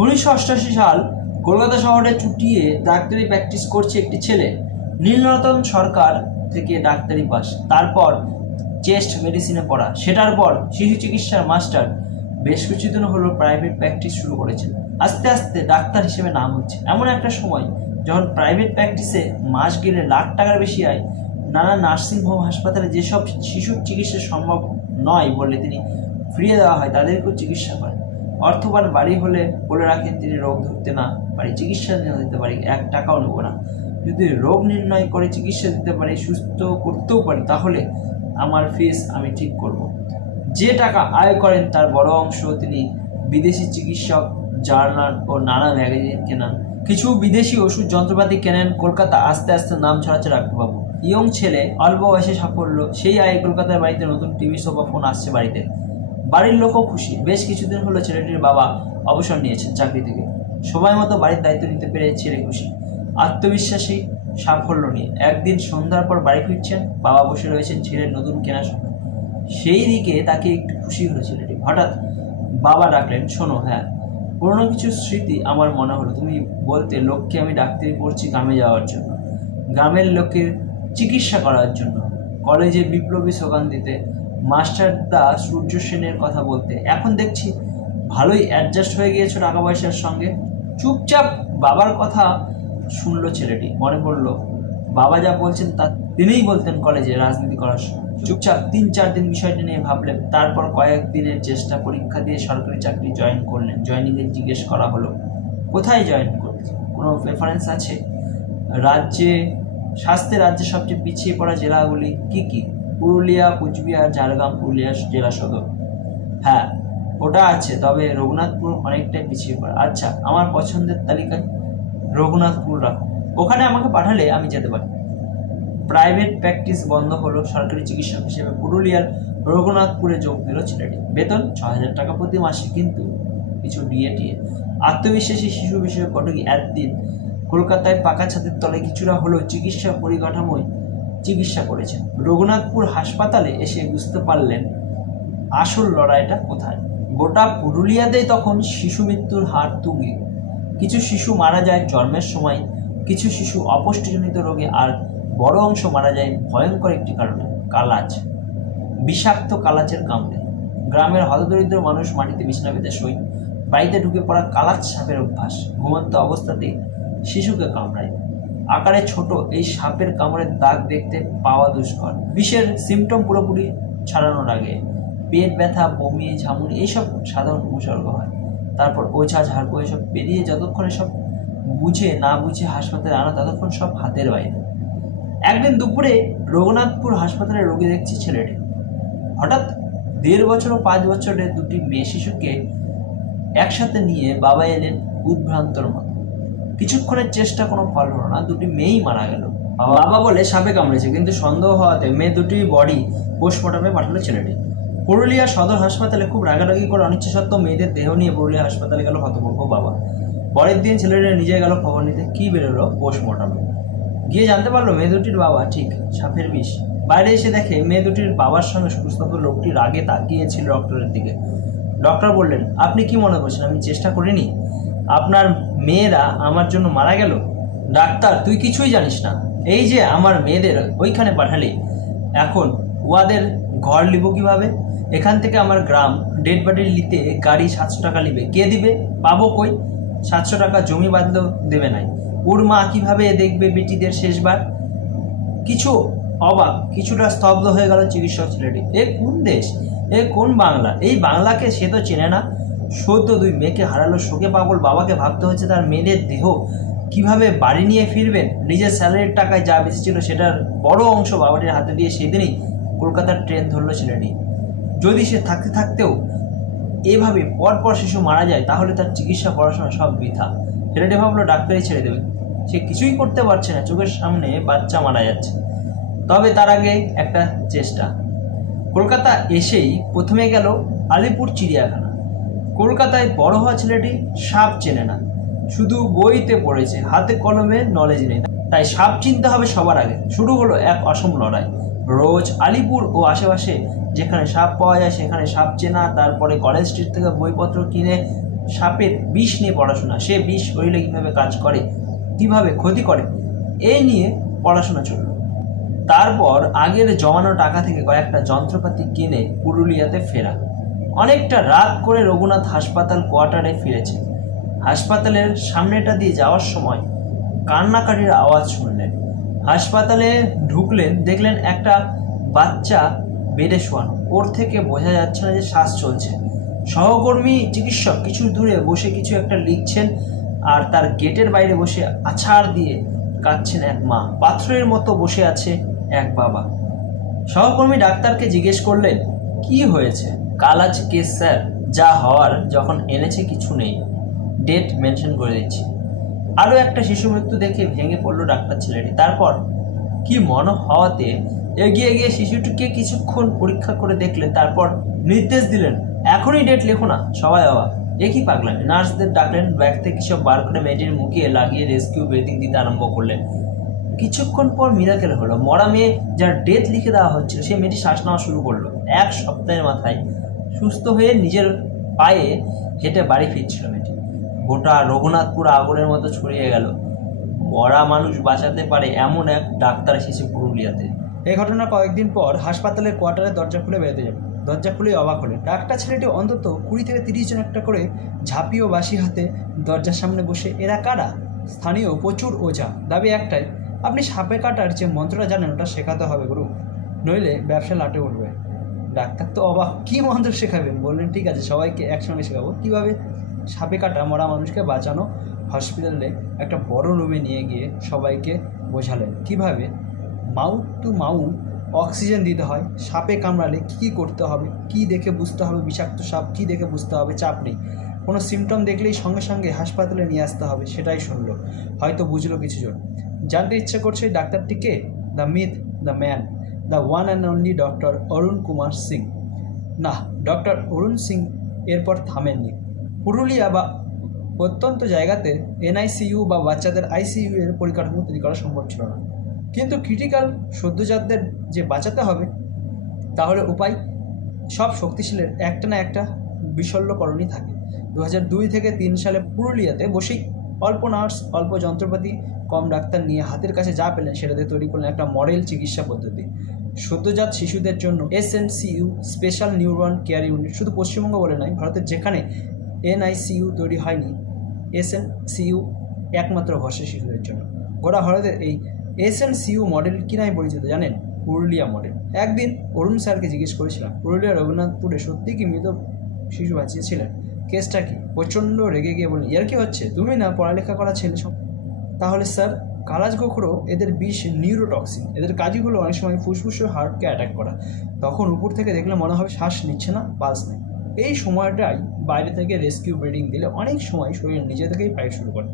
1988 সাল কলকাতা শহরে চুটিয়ে ডাক্তারি প্র্যাকটিস করছে একটি ছেলে। নীলরতন সরকার থেকে ডাক্তারি পাস, তারপর চেস্ট মেডিসিনে পড়া, সেটার পর শিশু চিকিৎসার মাস্টার। বেশ কিছুদিন হলো প্রাইভেট প্র্যাকটিস শুরু করেছেন। আস্তে আস্তে ডাক্তার হিসেবে নাম হচ্ছে। এমন একটা সময় যখন প্রাইভেট প্র্যাকটিসে মাস গেলে লাখ টাকার বেশি আয়, নানা নার্সিংহোম হাসপাতালে যেসব শিশুর চিকিৎসা সম্ভব নয় বলে তিনি ফিরিয়ে দেওয়া হয়, তাদেরকেও চিকিৎসা করেন। অর্থবান বাড়ি হলে বলে রাখেন তিনি রোগ ধরতে না পারি, চিকিৎসা দিতে পারি, 1 টাকাও নেব না। যদি রোগ নির্ণয় করে চিকিৎসা দিতে পারি, সুস্থ করতেও পারি, তাহলে আমার ফিস আমি ঠিক করব। যে টাকা আয় করেন তার বড় অংশ তিনি বিদেশি চিকিৎসক, জার্নাল ও নানা ম্যাগাজিন কেনান। কিছু বিদেশি ওষুধ যন্ত্রপাতি কেনেন। কলকাতা আস্তে আস্তে নাম ছড়াচ্ছে ডাক্তারবাবু। ইয়ং ছেলে, অল্প বয়সে সাফল্য, সেই আয় কলকাতার বাড়িতে নতুন টিভি শো বা ফোন আসছে বাড়িতে। বাড়ির লোকও খুশি। বেশ কিছুদিন হলো ছেলেটির বাবা অবসর নিয়েছেন চাকরি থেকে। সময় মতো বাড়ির দায়িত্ব নিতে পেরে ছেলে খুশি, আত্মবিশ্বাসী, সাফল্য নিয়ে। একদিন সন্ধ্যার পর বাড়ি ফিরছেন, বাবা বসে রয়েছেন ছেলের নতুন কেনা সঙ্গে। সেই দিকে তাকে একটু খুশি হলো ছেলেটি। হঠাৎ বাবা ডাকলেন, শোনো, হ্যাঁ, পুরোনো কিছু স্মৃতি আমার মনে হলো। তুমি বলতে লোককে আমি ডাক্তারি পড়ছি গ্রামে যাওয়ার জন্য, গ্রামের লোকের চিকিৎসা করার জন্য, কলেজে বিপ্লবী স্লোগান দিতে, মাস্টারদা সূর্য সেনের কথা বলতে। এখন দেখছি ভালোই অ্যাডজাস্ট হয়ে গিয়েছো টাকা পয়সার সঙ্গে। চুপচাপ বাবার কথা শুনলো ছেলেটি। মনে পড়লো বাবা যা বলছেন তা তিনিই বলতেন কলেজে রাজনীতি করার সময়। চুপচাপ 3-4 দিন বিষয়টি নিয়ে ভাবলেন। তারপর কয়েকদিনের চেষ্টা, পরীক্ষা দিয়ে সরকারি চাকরি জয়েন করলেন। জয়েনিংয়ে জিজ্ঞেস করা হলো, কোথায় জয়েন করতে, কোনো প্রেফারেন্স আছে? রাজ্যে সবচেয়ে পিছিয়ে পড়া জেলাগুলি কি কি? পুরুলিয়া, কুচবিহার, ঝাড়গ্রাম, পুরুলিয়া জেলা সদর। হ্যাঁ, ওটা আছে, তবে রঘুনাথপুর অনেকটাই পিছিয়ে পড়া। আচ্ছা, আমার পছন্দের তালিকায় রঘুনাথপুর রাখো, ওখানে আমাকে পাঠালে আমি যেতে পারি। প্রাইভেট প্র্যাকটিস বন্ধ হলো। সরকারি চিকিৎসক হিসেবে পুরুলিয়ার রঘুনাথপুরে যোগ দিল ছেলেটি। বেতন 6,000 টাকা প্রতি মাসে, কিন্তু কিছু ডিএ। আত্মবিশ্বাসী শিশু বিষয়ে কটকি। একদিন কলকাতায় পাকা ছাদের তলে কিছুটা হলেও চিকিৎসা পরিকাঠামোয় চিকিৎসা করেছেন। রঘুনাথপুর হাসপাতালে এসে বুঝতে পারলেন আসল লড়াইটা কোথায়। গোটা পুরুলিয়াতেই তখন শিশু মৃত্যুর হার তুঙ্গে। কিছু শিশু মারা যায় জন্মের সময়, কিছু শিশু অপুষ্টিজনিত রোগে, আর বড় অংশ মারা যায় ভয়ঙ্কর একটি কারণে, কালাজ। বিষাক্ত কালাজের কামড়ে। গ্রামের হতদরিদ্র মানুষ মাটিতে বিছানা পেতে শোয়। বাড়িতে ঢুকে পড়া কালাজ সাপের অভ্যাস। ঘুমন্ত অবস্থাতেই শিশুকে কামড়ায়। আকারে ছোট এই সাপের কামড়ের দাগ দেখতে পাওয়া দুষ্কর। বিষের সিমটম পুরোপুরি ছাড়ানোর আগে পেট ব্যথা, বমি, ঝামুনি এইসব সাধারণ উপসর্গ হয়। তারপর ওঝা, ঝাড়পো এসব পেরিয়ে যতক্ষণ এসব বুঝে না বুঝে হাসপাতালে আনা, ততক্ষণ সব হাতের বাইরে। একদিন দুপুরে রঘুনাথপুর হাসপাতালে রোগী দেখছে ছেলেটি। হঠাৎ 1.5 বছর ও 5 বছরের 2টি মেয়ে শিশুকে একসাথে নিয়ে বাবা এলেন উদ্ভ্রান্তর মতো। কিছুক্ষণের চেষ্টা, কোনো ফল হলো না। 2টি মেয়েই মারা গেল। বাবা বলে সাপে কামড়েছে, কিন্তু সন্দেহ হওয়াতে মেয়ে 2টির বডি পোস্টমর্টমে পাঠালো ছেলেটি। পুরুলিয়া সদর হাসপাতালে খুব রাগারাগি করে অনিচ্ছা সত্ত্বেও মেয়েদের দেহ নিয়ে পুরুলিয়া হাসপাতালে গেল হতভম্ব বাবা। পরের দিন ছেলেটা নিজে গেল খবর নিতে। কি বেরোলো পোস্টমর্টমে। গিয়ে জানতে পারলো মেয়ে 2টির বাবা ঠিক সাপের বিষ। বাইরে এসে দেখে মেয়ে 2টির বাবার সঙ্গে সুস্থ লোকটি রাগে তাকিয়েছিল ডক্টরের দিকে। ডক্টর বললেন, আপনি কি মনে করছেন আমি চেষ্টা করিনি? আপনার মেয়েরা আমার জন্য মারা গেল? ডাক্তার, তুই কিছুই জানিস না। এই যে আমার মেয়েদের ওইখানে পাঠালি, এখন ওদের ঘর নিব কিভাবে? এখান থেকে আমার গ্রাম ডেড বডি নিতে গাড়ি 700 টাকা নিবে, কে দিবে? পাবো কই? 700 টাকা জমি বাঁধলেও দেবে নাই। ওর মা কিভাবে দেখবে বেটিদের শেষবার? কিছু অবাক, কিছুটা স্তব্ধ হয়ে গেল চিকিৎসক ছেলেটি। এ কোন দেশ, এ কোন বাংলা? এই বাংলাকে সে তো চেনে না। সদ্য 2 মেয়েকে হারালো শোকে পাগল বাবাকে ভাবতে হচ্ছে তার মেয়েদের দেহ কিভাবে বাড়ি নিয়ে ফিরবেন। নিজের স্যালারির টাকায় যা বেঁচে ছিল সেটার বড় অংশ বাবাটির হাতে দিয়ে সেদিনই কলকাতার ট্রেন ধরলো ছেলেটি। যদি সে থাকতে থাকতেও এভাবে পরপর শিশু মারা যায়, তাহলে তার চিকিৎসা, পড়াশোনা সব বৃথা। ছেলেটি ভাবলো ডাক্তারি ছেড়ে দেবে। সে কিছুই করতে পারছে না, চোখের সামনে বাচ্চা মারা যাচ্ছে। তবে তার আগে একটা চেষ্টা। কলকাতা এসেই প্রথমে গেল আলিপুর চিড়িয়াখানা। কলকাতায় বড় হওয়া ছেলেটি সাপ চেনে না, শুধু বইতে পড়েছে, হাতে কলমে নলেজ নেই। তাই সাপ চিনতে হবে সবার আগে। শুরু হলো এক অসম লড়াই। রোজ আলিপুর ও আশেপাশে যেখানে সাপ পাওয়া যায় সেখানে সাপ চেনা, তারপরে কলেজ স্ট্রিট থেকে বইপত্র কিনে সাপের বিষ নিয়ে পড়াশোনা, সে বিষ শরীরে কীভাবে কাজ করে, কীভাবে ক্ষতি করে, এই নিয়ে পড়াশোনা চলল। তারপর আগের জমানো টাকা থেকে কয়েকটা যন্ত্রপাতি কিনে পুরুলিয়াতে ফেরা। অনেকটা রাত করে রঘুনাথ হাসপাতাল কোয়ার্টারে ফিরেছে। হাসপাতালের সামনেটা দিয়ে যাওয়ার সময় কান্নাকাটির আওয়াজ শুনলেন। হাসপাতালে ঢুকলেন, দেখলেন একটা বাচ্চা বেডে শোয়ানো, ওর থেকে বোঝা যাচ্ছে না যে শ্বাস চলছে। সহকর্মী চিকিৎসক কিছু দূরে বসে কিছু একটা লিখছেন, আর তার গেটের বাইরে বসে আছাড় দিয়ে কাঁদছেন এক মা, পাথরের মতো বসে আছে এক বাবা। সহকর্মী ডাক্তারকে জিজ্ঞেস করলেন, কি হয়েছে? কাল আজ কেস স্যার, যা হওয়ার যখন এনেছে কিছু নেই, ডেট মেনশন করে দিচ্ছি। আরও একটা শিশু মৃত্যু দেখে ভেঙে পড়ল ডাক্তার ছেলেটি। তারপর কি মনে হওয়াতে এগিয়ে গিয়ে শিশুটিকে কিছুক্ষণ পরীক্ষা করে দেখলেন, তারপর নির্দেশ দিলেন, এখনই ডেট লেখো না। সবাই অবাক, এ কি পাগলামি। নার্সদের ডাকলেন, ব্যাগ থেকে সব বার করে মেয়েটির মুখে লাগিয়ে রেস্কিউ ব্রিথিং দিতে আরম্ভ করলেন। কিছুক্ষণ পর মিরাকেল হলো। মরা মেয়ে যার ডেথ লিখে দেওয়া হচ্ছিল, সে মেয়েটি শ্বাস নেওয়া শুরু করলো। এক সপ্তাহের মাথায় সুস্থ হয়ে নিজের পায়ে হেঁটে বাড়ি ফিরছিল মেয়েটি। গোটা রঘুনাথপুর আগুনের মতো ছড়িয়ে গেল। মরা মানুষ বাঁচাতে পারে এমন এক ডাক্তার এসেছে পুরুলিয়াতে। এই ঘটনার কয়েকদিন পর হাসপাতালের কোয়ার্টারে দরজা খুলে বেরোতে যাবে। দরজা খুলে অবাক হলেন। ডাক্তার ছেলেটি অন্তত 20 থেকে 30 জন একটা করে ঝাঁপি ও বাঁশি হাতে দরজার সামনে বসে। এরা কারা? স্থানীয় প্রচুর ওঝা। দাবি একটাই, আপনি সাপে কাটার যে মন্ত্রটা জানেন ওটা শেখাতে হবে গুরু, নইলে ব্যবসা লাটে উঠবে। ডাক্তার তো অবাক, কী মন্ত্র শেখাবেন? বললেন, ঠিক আছে, সবাইকে একসঙ্গে শেখাবো। কীভাবে সাপে কাটা মরা মানুষকে বাঁচানো। হসপিটালে একটা বড় রুমে নিয়ে গিয়ে সবাইকে বোঝালেন কীভাবে মাউথ টু মাউথ অক্সিজেন দিতে হয়, সাপে কামড়ালে কী করতে হবে, কী দেখে বুঝতে হবে বিষাক্ত সাপ, কী দেখে বুঝতে হবে চাপ নেই, কোনো সিমটম দেখলেই সঙ্গে সঙ্গে হাসপাতালে নিয়ে আসতে হবে। সেটাই শুনলো, হয়তো বুঝলো কিছুজন। জানতে ইচ্ছে করছে ডাক্তারটিকে। The myth, the man, the one and only doctor Arun Kumar Singh. না, ডক্টর অরুণ সিং এরপর থামেননি। পুরুলিয়া বা প্রত্যন্ত জায়গাতে এনআইসিইউ বা বাচ্চাদের আইসিইউ এর পরিকাঠামো তৈরি করা সম্ভব ছিল না। কিন্তু ক্রিটিক্যাল সদ্যজাতদের যে বাঁচাতে হবে, তাহলে উপায় সব শক্তিশালের একটা না একটা বিশল্যকরণই থাকে। 2002 থেকে 3 সালে পুরুলিয়াতে বসেই অল্প নার্স, অল্প যন্ত্রপাতি, কম ডাক্তার নিয়ে হাতের কাছে যা পেলেন সেটাতে তৈরি করলেন একটা মডেল চিকিৎসা পদ্ধতি। সদ্যজাত শিশুদের জন্য SNCU, special neuron care unit. শুধু পশ্চিমবঙ্গ বলে নয়, ভারতের যেখানে এনআইসিইউ তৈরি হয়নি, এসএনসিইউ একমাত্র ভরসা শিশুদের জন্য। গোটা ভারতের এই এসএনসিইউ মডেল কি নামে পরিচিত জানেন? পুরুলিয়া মডেল। একদিন অরুণ স্যারকে জিজ্ঞেস করেছিলাম, পুরুলিয়া রঘুনাথপুরে সত্যি কি মৃত শিশু বাঁচিয়েছিলেন? কেসটা কি? প্রচণ্ড রেগে গিয়ে বললেন, ইয়ার কি হচ্ছে? তুমি না পড়ালেখা করা ছেলে সব। তাহলে স্যার, কালাজ গোখরো এদের বিষ নিউরোটক্সিন, এদের কাজই হলো অনেক সময় ফুসফুস ও হার্টকে অ্যাটাক করা। তখন উপর থেকে দেখলে মনে হবে শ্বাস নিচ্ছে না, পালস নেই। এই সময়টাই বাইরে থেকে রেস্কিউ ব্রিডিং দিলে অনেক সময় শরীর নিজে থেকেই ফাইট শুরু করে।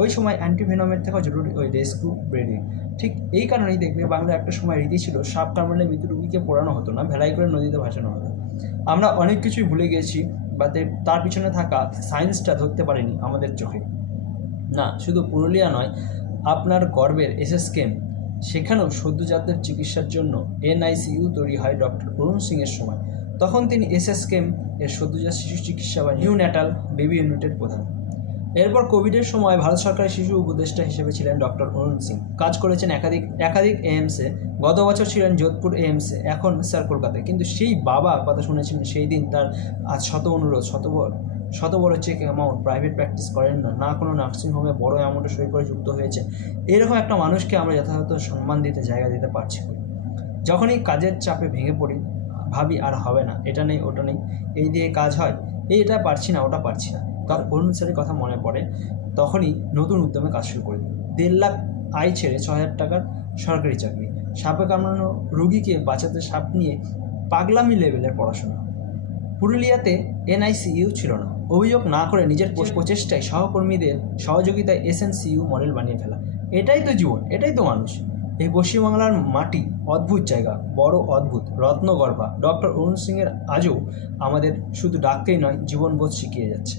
ওই সময় অ্যান্টিভেনমের থেকেও জরুরি ওই রেস্কিউ ব্রিডিং। ঠিক এই কারণেই দেখবে বাংলা একটা সময় রীতি ছিল, সাপ কামড়ালে মৃত রুগীকে পোড়ানো হতো না, ভেলাই করে নদীতে ভাসানো হতো। আমরা অনেক কিছুই ভুলে গেছি, বা তার পিছনে থাকা সায়েন্সটা ধরতে পারিনি আমাদের চোখে। না, শুধু পুরুলিয়া নয়, আপনার গর্বের এসএসকেএম, সেখানেও সদ্যজাতদের চিকিৎসার জন্য এনআইসিইউ তৈরি হয় ডক্টর অরুণ সিংয়ের সময়। তখন তিনি এসএসকেএম এর সদ্যজাত শিশু চিকিৎসা বা নিউন্যাটাল বেবি ইউনিটের প্রধান। এরপর কোভিডের সময় ভারত সরকারের শিশু উপদেষ্টা হিসেবে ছিলেন ডক্টর অরুণ সিং। কাজ করেছেন একাধিক এএমসে। গত বছর ছিলেন যোধপুর এএমসে, এখন স্যার কলকাতায়। কিন্তু সেই বাবা কথা শুনেছিলেন সেই দিন, তার আজ শত অনুরোধ, শত বড় চেক অ্যামাউন্ট, প্রাইভেট প্র্যাকটিস করেন না, কোনো নার্সিংহোমে বড় অ্যামাউন্টে সই করে যুক্ত হয়েছে। এরকম একটা মানুষকে আমরা যথাযথ সম্মান দিতে জায়গা দিতে পারছি না। যখনই কাজের চাপে ভেঙে পড়ি, ভাবি আর হবে না, এটা নেই ওটা নেই, এই দিয়ে কাজ হয়, এটা পারছি না ওটা পারছি না। তার অরুণ স্যারের কথা মনে পড়ে, তখনই নতুন উদ্যমে কাজ শুরু করে দিই। 1.5 লাখ আয় ছেড়ে 6,000 টাকার সরকারি চাকরি, সাপে কামড়ানো রুগীকে বাঁচাতে সাপ নিয়ে পাগলামি লেভেলের পড়াশোনা। পুরুলিয়াতে এনআইসিইউ ছিল না, অভিযোগ না করে নিজের প্রচেষ্টায় সহকর্মীদের সহযোগিতায় এসএনসিইউ মডেল বানিয়ে ফেলা। এটাই তো জীবন, এটাই তো মানুষ। এই পশ্চিমবাংলার মাটি অদ্ভুত জায়গা, বড় অদ্ভুত, রত্নগর্ভা। ডক্টর অরুণ সিংয়ের আজও আমাদের শুধু ডাকতেই নয়, জীবনবোধ শিখিয়ে যাচ্ছে।